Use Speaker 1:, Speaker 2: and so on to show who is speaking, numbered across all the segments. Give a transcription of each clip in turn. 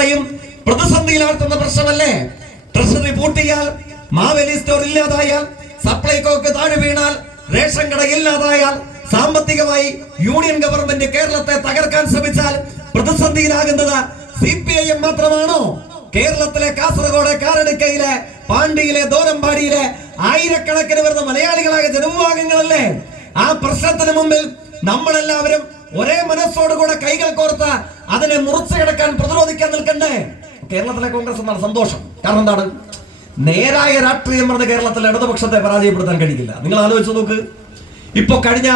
Speaker 1: രാഷ്ട്രത്തെയും പ്രതിസന്ധിയിലാഴ്ത്തുന്ന പ്രശ്നമല്ലേ? ട്രഷറി പൂട്ടിയാൽ മാവേലി സ്റ്റോർ ഇല്ലാതായാൽ സപ്ലൈകോക്ക് താഴെ വീണാൽ റേഷൻ കട ഇല്ലാതായാൽ സാമ്പത്തികമായി യൂണിയൻ ഗവൺമെന്റ് കേരളത്തെ തകർക്കാൻ ശ്രമിച്ചാൽ പ്രതിസന്ധിയിലാകുന്നത് സി പി ഐ എം മാത്രമാണോ? കേരളത്തിലെ കാസർഗോഡ് കാരടുക്കയിലെ പാണ്ടിയിലെ ദോരമ്പാടിയിലെ ആയിരക്കണക്കിന് വരുന്ന മലയാളികളായ ജനവിഭാഗങ്ങളല്ലേ? ആ പ്രശ്നത്തിന് മുമ്പിൽ നമ്മളെല്ലാവരും ഒരേ മനസ്സോടുകൂടെ കൈകൾ കോർത്ത് അതിനെ മുറിച്ചു കിടക്കാൻ പ്രതിരോധിക്കാൻ നിൽക്കണ്ടേ? കേരളത്തിലെ കോൺഗ്രസ് എന്നാണ് സന്തോഷം. കാരണം എന്താണ്? നേരായ രാഷ്ട്രീയം പറഞ്ഞ കേരളത്തിൽ ഇടതുപക്ഷത്തെ പരാജയപ്പെടുത്താൻ കഴിയില്ല. നിങ്ങൾ ആലോചിച്ച് നോക്ക്. ഇപ്പൊ കഴിഞ്ഞ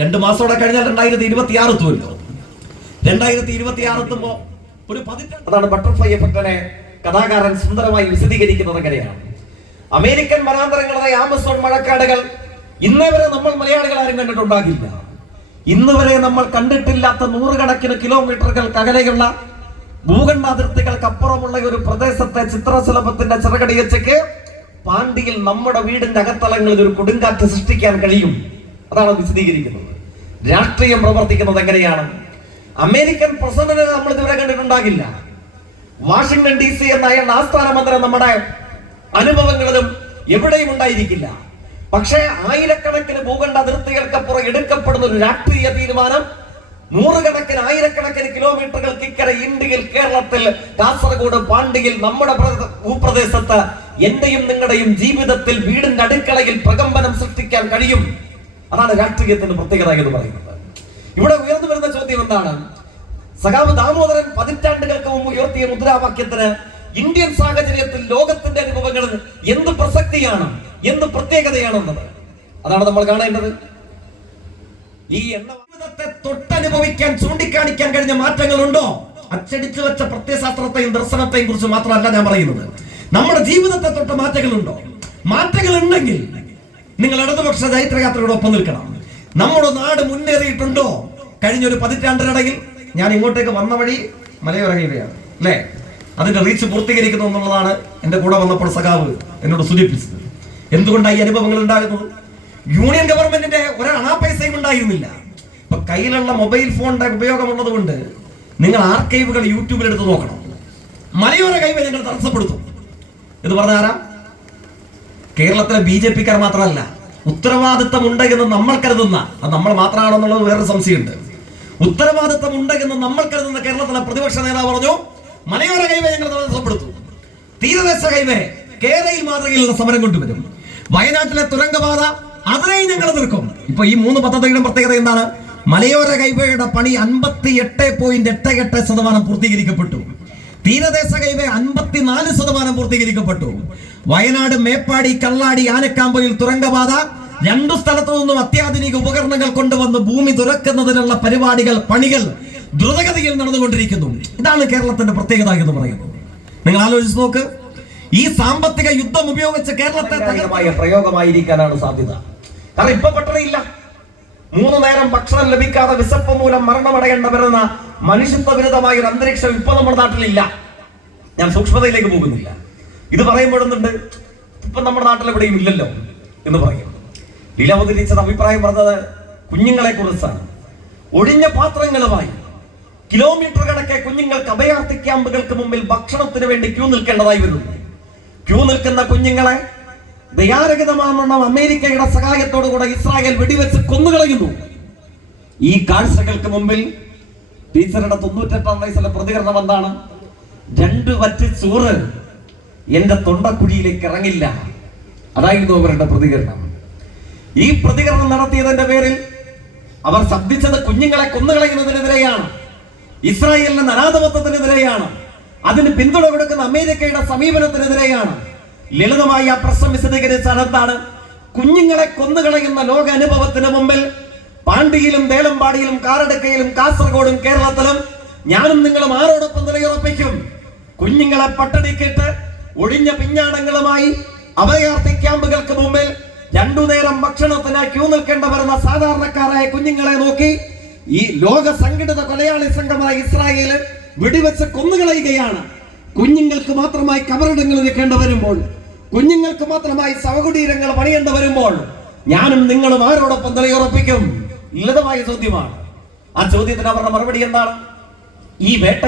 Speaker 1: രണ്ട് മാസത്തോടെ കഴിഞ്ഞാൽ രണ്ടായിരത്തി ഇരുപത്തി ആറ് എത്തുമല്ലോ രണ്ടായിരത്തി ഇരുപത്തി ആറ് എത്തുമ്പോ ഒരു പതിറ്റാണ്ട് അതാണ് ബട്ടർഫ്ലൈ എഫക്റ്റിനെ കഥാകാരൻ സുന്ദരമായി വിശദീകരിക്കുന്നത് എങ്ങനെയാണ് അമേരിക്കൻ വനാന്തരങ്ങളായ ആമസോൺ മഴക്കാടുകൾ ഇന്നേ വരെ നമ്മൾ മലയാളികൾ ആരും കണ്ടിട്ടുണ്ടാകില്ല. ഇന്ന് വരെ നമ്മൾ കണ്ടിട്ടില്ലാത്ത നൂറുകണക്കിന് കിലോമീറ്ററുകൾ അകലെയുള്ള ഭൂഖണ്ഡാതിർത്തികൾക്കപ്പുറമുള്ള ഒരു പ്രദേശത്തെ ചിത്രശലഭത്തിന്റെ ചിറകടിയച്ചയ്ക്ക് പാണ്ടിയിൽ നമ്മുടെ വീടിന്റെ അകത്തലങ്ങളിൽ ഒരു കൊടുങ്കാറ്റ് സൃഷ്ടിക്കാൻ കഴിയും. അതാണ് വിശദീകരിക്കുന്നത്. രാഷ്ട്രീയം പ്രവർത്തിക്കുന്നത് എങ്ങനെയാണ്? അമേരിക്കൻ പ്രസിഡന്റിനെ നമ്മൾ ഇതുവരെ കണ്ടിട്ടുണ്ടാകില്ല. വാഷിംഗ്ടൺ ഡി സി എന്ന ആസ്ഥാന മന്ത്രം നമ്മുടെ അനുഭവങ്ങളിലും എവിടെയും ഉണ്ടായിരിക്കില്ല. പക്ഷേ ആയിരക്കണക്കിന് ഭൂഖണ്ഡ അതിർത്തികൾക്കപ്പുറം എടുക്കപ്പെടുന്ന ഒരു രാഷ്ട്രീയ തീരുമാനം നൂറുകണക്കിന് ആയിരക്കണക്കിന് കിലോമീറ്ററുകൾ ഇക്കരെ ഇന്ത്യയിൽ കേരളത്തിൽ കാസർഗോഡ് പാണ്ടിയിൽ നമ്മുടെ പ്ര- ഭൂപ്രദേശത്ത് എന്റെയും നിങ്ങളുടെയും ജീവിതത്തിൽ വീടിന്റെ അടുക്കളയിൽ പ്രകമ്പനം സൃഷ്ടിക്കാൻ കഴിയും. അതാണ് രാഷ്ട്രീയത്തിന്റെ പ്രത്യേകത എന്ന് പറയുന്നത്. ഇവിടെ ഉയർന്നു വരുന്ന ചോദ്യം എന്താണ്? സഖാവ് ദാമോദരൻ പതിറ്റാണ്ടുകൾക്ക് മുമ്പ് ഉയർത്തിയ മുദ്രാവാക്യത്തിന് ഇന്ത്യൻ സാഹചര്യത്തിൽ ലോകത്തിന്റെ അനുഭവങ്ങളിൽ എന്ത് പ്രസക്തിയാണ്? എന്ത് പ്രത്യേകതയാണെന്നത്? അതാണ് നമ്മൾ കാണേണ്ടത്. ഈ എണ്ണ ജീവിതത്തെ തൊട്ടനുഭവിക്കാൻ ചൂണ്ടിക്കാണിക്കാൻ കഴിഞ്ഞ മാറ്റങ്ങളുണ്ടോ? അച്ചടിച്ചു വെച്ച പ്രത്യശാസ്ത്രത്തെയും ദർശനത്തെയും കുറിച്ച് മാത്രമല്ല ഞാൻ പറയുന്നത്. നമ്മുടെ ജീവിതത്തെ തൊട്ട് മാറ്റങ്ങളുണ്ടോ? മാറ്റങ്ങൾ ഉണ്ടെങ്കിൽ നിങ്ങൾ ഇടതുപക്ഷ ചൈത്രയാത്രയോടൊപ്പം നിൽക്കണം. നമ്മുടെ നാട് മുന്നേറിയിട്ടുണ്ടോ? കഴിഞ്ഞ ഒരു പതിറ്റാണ്ടിനിടയിൽ ഞാൻ ഇങ്ങോട്ടേക്ക് വന്ന വഴി മലയിറങ്ങിയവയാണ്. അല്ലേ? അതിന്റെ റീച്ച് പൂർത്തീകരിക്കുന്നു എന്നുള്ളതാണ് എന്റെ കൂടെ വന്നപ്പോൾ സഖാവ് എന്നോട് സൂചിപ്പിച്ചത്. എന്തുകൊണ്ടാണ് ഈ അനുഭവങ്ങൾ ഉണ്ടാകുന്നത്? യൂണിയൻ ഗവൺമെന്റിന്റെ ഒരണാ പൈസയും ഉണ്ടായിരുന്നില്ല. ഇപ്പൊ കയ്യിലുള്ള മൊബൈൽ ഫോണിന്റെ ഉപയോഗമുള്ളത് കൊണ്ട് നിങ്ങൾ ആർക്കൈവുകൾ യൂട്യൂബിൽ എടുത്ത് നോക്കണം. മലയോര കൈവ് ഞങ്ങൾ തടസ്സപ്പെടുത്തും. എന്ന് പറഞ്ഞാരാ കേരളത്തിലെ ബി ജെ പിക്കാർ മാത്രമല്ല. ഉത്തരവാദിത്തം ഉണ്ട് എന്ന് നമ്മൾ കരുതുന്ന അത് നമ്മൾ മാത്രമാണെന്നുള്ളത് വേറൊരു സംശയമുണ്ട്. ഉത്തരവാദിത്തം ഉണ്ട് എന്ന് നമ്മൾ കരുതുന്ന കേരളത്തിലെ പ്രതിപക്ഷ നേതാവ് പറഞ്ഞു മലയോര കൈവേ ഞങ്ങൾ തടസ്സപ്പെടുത്തും. തീരദേശ ഹൈവേ കേരളയിൽ മാതൃകയിലുള്ള സമരം കൊണ്ടുവരും വയനാട്ടിലെ തുരങ്കപാത അതിനെയും ഞങ്ങൾ നിർക്കും ഇപ്പൊ ഈ മൂന്ന് പദ്ധതിയുടെ പ്രത്യേകത എന്താണ്? മലയോര ഹൈവേയുടെ പണി അൻപത്തി എട്ട് പോയിന്റ് എട്ട് എട്ട് ശതമാനം പൂർത്തീകരിക്കപ്പെട്ടു. തീരദേശ ഹൈവേ അൻപത്തിനാല് ശതമാനം പൂർത്തീകരിക്കപ്പെട്ടു. വയനാട് മേപ്പാടി കള്ളാടി ആനക്കാമ്പയിൽ തുരങ്കപാത രണ്ടു സ്ഥലത്തു നിന്നും അത്യാധുനിക ഉപകരണങ്ങൾ കൊണ്ടുവന്ന് ഭൂമി തുറക്കുന്നതിനുള്ള പരിപാടികൾ പണികൾ ദ്രുതഗതിയിൽ നടന്നുകൊണ്ടിരിക്കുന്നു. ഇതാണ് കേരളത്തിന്റെ പ്രത്യേകത എന്ന് പറയുന്നത്. നിങ്ങൾ ആലോചിച്ച് നോക്ക്. ഈ സാമ്പത്തിക യുദ്ധം ഉപയോഗിച്ച് കേരളത്തെ തകർമായ പ്രയോഗമായിരിക്കാനാണ് സാധ്യത. കാരണം ഇപ്പൊ പട്ടണയില്ല. മൂന്ന് നേരം ഭക്ഷണം ലഭിക്കാതെ വിശപ്പ് മൂലം മരണമടയേണ്ട വരുന്ന മനുഷ്യത്വ വിരുദ്ധമായ ഒരു അന്തരീക്ഷം ഇപ്പൊ നമ്മുടെ നാട്ടിലില്ല. ഞാൻ സൂക്ഷ്മതയിലേക്ക് പോകുന്നില്ല. ഇത് പറയുമ്പോഴൊന്നുണ്ട് ഇപ്പൊ നമ്മുടെ നാട്ടിൽ എവിടെയും ഇല്ലല്ലോ എന്ന് പറയും. ലീല അവതരിച്ചത് അഭിപ്രായം പറഞ്ഞത് കുഞ്ഞുങ്ങളെ കുറിച്ചാണ്. ഒഴിഞ്ഞ പാത്രങ്ങളുമായി കിലോമീറ്റർ കണക്കെ കുഞ്ഞുങ്ങൾക്ക് അഭയാർത്ഥി ക്യാമ്പുകൾക്ക് മുമ്പിൽ ഭക്ഷണത്തിന് വേണ്ടി ക്യൂ നിൽക്കേണ്ടതായി വരുന്നു. ക്യൂ നിൽക്കുന്ന കുഞ്ഞുങ്ങളെ ദയാരഹിതമാവണ്ണം അമേരിക്കയുടെ സഹായത്തോടു കൂടെ ഇസ്രായേൽ വെടിവെച്ച് കൊന്നുകളയുന്നു. ഈ കാഴ്ചകൾക്ക് മുമ്പിൽ ടീച്ചറുടെ തൊണ്ണൂറ്റെട്ടാം വയസ്സിലെ പ്രതികരണം എന്താണ്? രണ്ടു വറ്റ് ചോറ് എന്റെ തൊണ്ടക്കുഴിയിലേക്ക് ഇറങ്ങില്ല. അതായിരുന്നു അവരുടെ പ്രതികരണം. ഈ പ്രതികരണം നടത്തിയതിന്റെ പേരിൽ അവർ ശബ്ദിച്ചത് കുഞ്ഞുങ്ങളെ കൊന്നുകളയുന്നതിനെതിരെയാണ്. ഇസ്രായേലിന്റെ നരാധമത്വത്തിനെതിരെയാണ് അതിന് പിന്തുണ കൊടുക്കുന്ന അമേരിക്കയുടെ സമീപനത്തിനെതിരെയാണ് ലളിതമായി ആ പ്രശ്നം വിശദീകരിച്ചാണ് കുഞ്ഞുങ്ങളെ കൊന്നുകളയുന്ന ലോക അനുഭവത്തിന് മുമ്പിൽ പാണ്ടിയിലും ദേളമ്പാടിയിലും കാറടുക്കയിലും കാസർഗോഡും കേരളത്തിലും ഞാനും നിങ്ങളും ആരോടൊപ്പം നിലയുറപ്പിക്കും. കുഞ്ഞുങ്ങളെ പട്ടടിക്കിട്ട് ഒഴിഞ്ഞ പിഞ്ഞാണങ്ങളുമായി അഭയാർത്ഥി ക്യാമ്പുകൾക്ക് മുമ്പിൽ രണ്ടു നേരം ഭക്ഷണത്തിന് ക്യൂ നിൽക്കേണ്ട വരുന്ന സാധാരണക്കാരായ കുഞ്ഞുങ്ങളെ നോക്കി ഈ ലോക സംഘടിത കൊലയാളി സംഘമായ ഇസ്രായേൽ വെടിവെച്ച് കൊന്നുകളയുകയാണ് കുഞ്ഞുങ്ങൾക്ക് മാത്രമായി കബറിടങ്ങൾ നിൽക്കേണ്ട വരുമ്പോൾ കുഞ്ഞുങ്ങൾക്ക് മാത്രമായി ശവകുടീരങ്ങൾ പണിയേണ്ട വരുമ്പോൾ ഞാനും നിങ്ങളും ആരോടൊപ്പം നിലയുറപ്പിക്കും ലളിതമായ ചോദ്യമാണ്. ആ ചോദ്യത്തിന് അവരുടെ മറുപടി എന്താണ്? ഈ വേട്ട